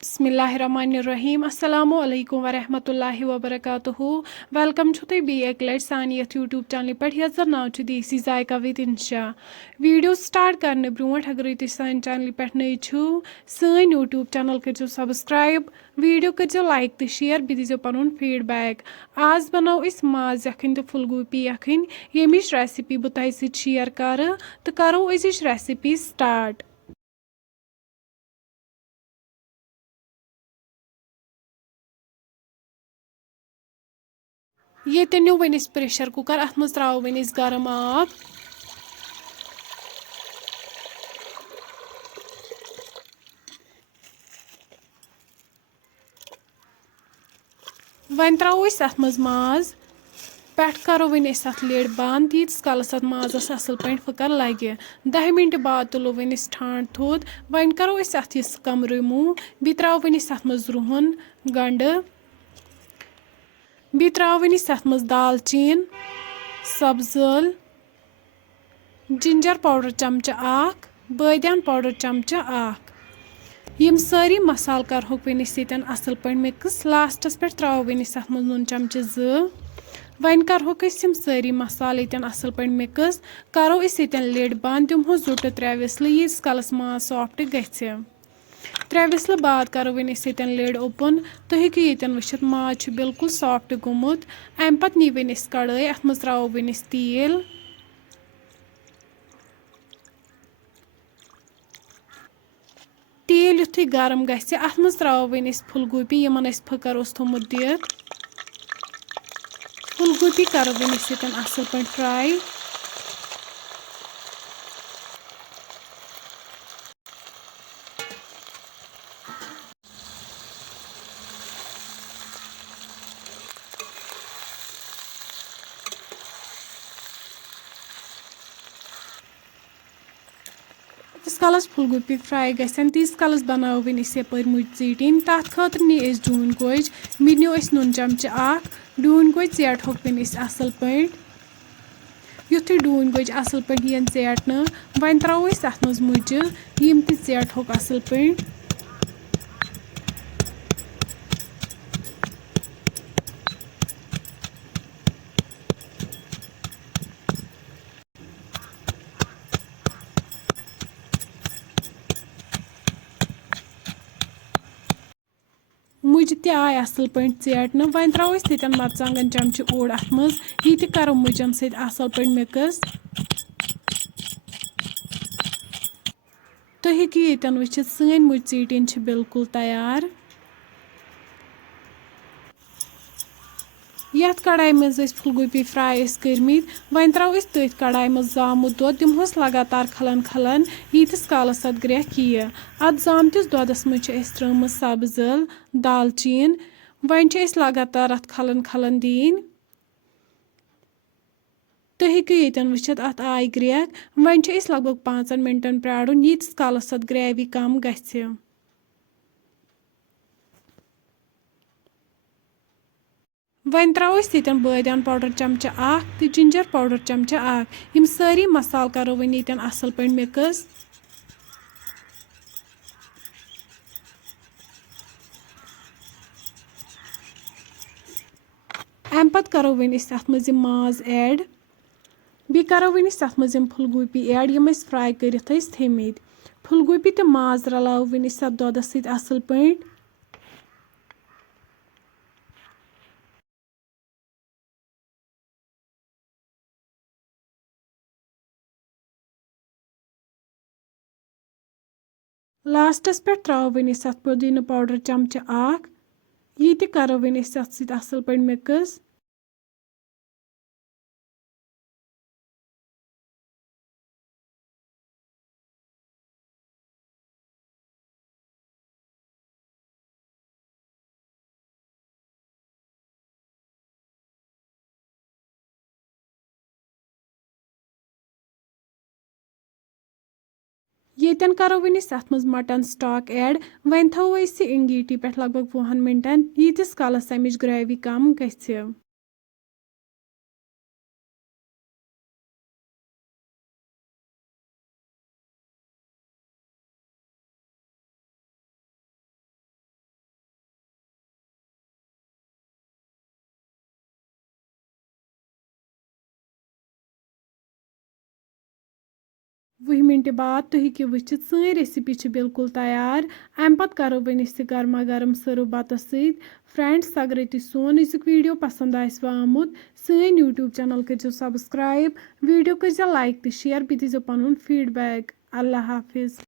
Bismillahirrahmanirrahim. Assalamu alaikum wa rahmatullahi wa barakatuhu. Welcome to the BA Let Saniyat YouTube channel. But here's the now to Desi Zaika with Insha. Video start karne brunch agar itu san channel pet nahi chu san YouTube channel kerjo subscribe. Video kerjo like the share bidijo panun feedback. Az banao is maaz yakhini to phoolgobi yakhini. Yemish recipe butai sit share kara. To karo is recipe start. ये new one pressure cooker अत मज throw one गरम आब one throw अत मज माज पे करो वन अत लिड बंद यीस कलस अत माजस असल पे फकर लगे 10 मिनट बाद तुलो वन ठांड थोद वन करो अत यह कम रिमूव बी त्रो वन अत मज रुहन गंड बी त्रो वन अत मज दालचीन सब्ज ٲl जिंजर पाउडर चमचा आख बादियान पाउडर चमचा आख यम सारी मसाल करहोक वन असल पे मिक्स लास्टस पे त्रो वन अत मज नून चमचा वन करहोक यम सारी मसाल ये असल पे मिक्स करो लिड बंद दिमहो जुट 3 विसल यीस कलस माज सॉफ्ट गछि 3 विसल बाद करो वन लिड ओपन तो हेकु ये वुचित माज बिल्कुल सॉफ्ट गोमुत अम पत नी वन कड़ाई अत मज त्रो वन तेल तेल युथु गरम गि अत मज त्रो वन फूलगोभी यमन फकर थोमुत दित फूलगोभी करो वन असल पे फ्राई इस कलस फूलगोभी फ्राई गसन तीस कलस बनाओ वन यपर मुज ीटिन तथ खतर नी डून गोज मे नो नून चमचा आख डून गोज चेटहोक वन असल पे युथु डून गोज असल पे यन चेटन वन त्रो अत मज मुज यम चेटहोक असल पे मुज आय असल पे चेटन वन त्रो तन मरचांगन चमच ओड अत मज यह करो मुजन असल पे मिक्स तो हेकु ये वुचित सन मुज ीटिन बिल्कुल तैयार यथ कढ़ाई मज फूलगोभी फ्राई कर्मित वन त्रो तथ कढ़ाई मज जामुत दोध दिमहोस लगातार खलन खलन यीतिस कालस अत ग्रेख यह अत जामतिस दोधस मज त्रम सब्ज ٲl दालचीन वन लगातार अत खलन खलन दिन तो हेकु ये वुचित अत आय ग्रेख वन लगभग 5 मिनटन प्राड़न यीतिस कालस अत ग्रेवी कम गछि वन त्रो बादियान पाउडर चमचा आख तो जिंजर पाउडर चमचा आख यम सारी मसाल करो वन ये असल पे मिक्स अम पत करो वन अत मज माज ऐड बी करो वन अत मज फूलगोभी ऐड यम फ्राई करित थमित फूलगोभी तो माज रलाव वन अत दोधस असल पे लास्टस पे त्रो वन अत पुदीना पाउडर चमचा आख यह करो वन अत असल पे मिक्स ये करो वन अत मज मटन स्टॉक ऐड वन थो इंगीटी पे लगभग 20 मिनटन यीतिस कालस अमिच ग्रेवी कम गछि वह मिनट बाद तुम हेकियो वुचित सही रेसिपी बिल्कुल तैयार। अम पत करो वन इस गर्मा गर्म सर्व बतस सत। फ्रेंड्स अगर तुम सोन अजुक वीडियो पसंद आसव आमुत सन यूट्यूब चैनल करो सब्सक्राइब, वीडियो कर लाइक तो शेयर बे दीजो पन फीडबैक। अल्लाह हाफिज।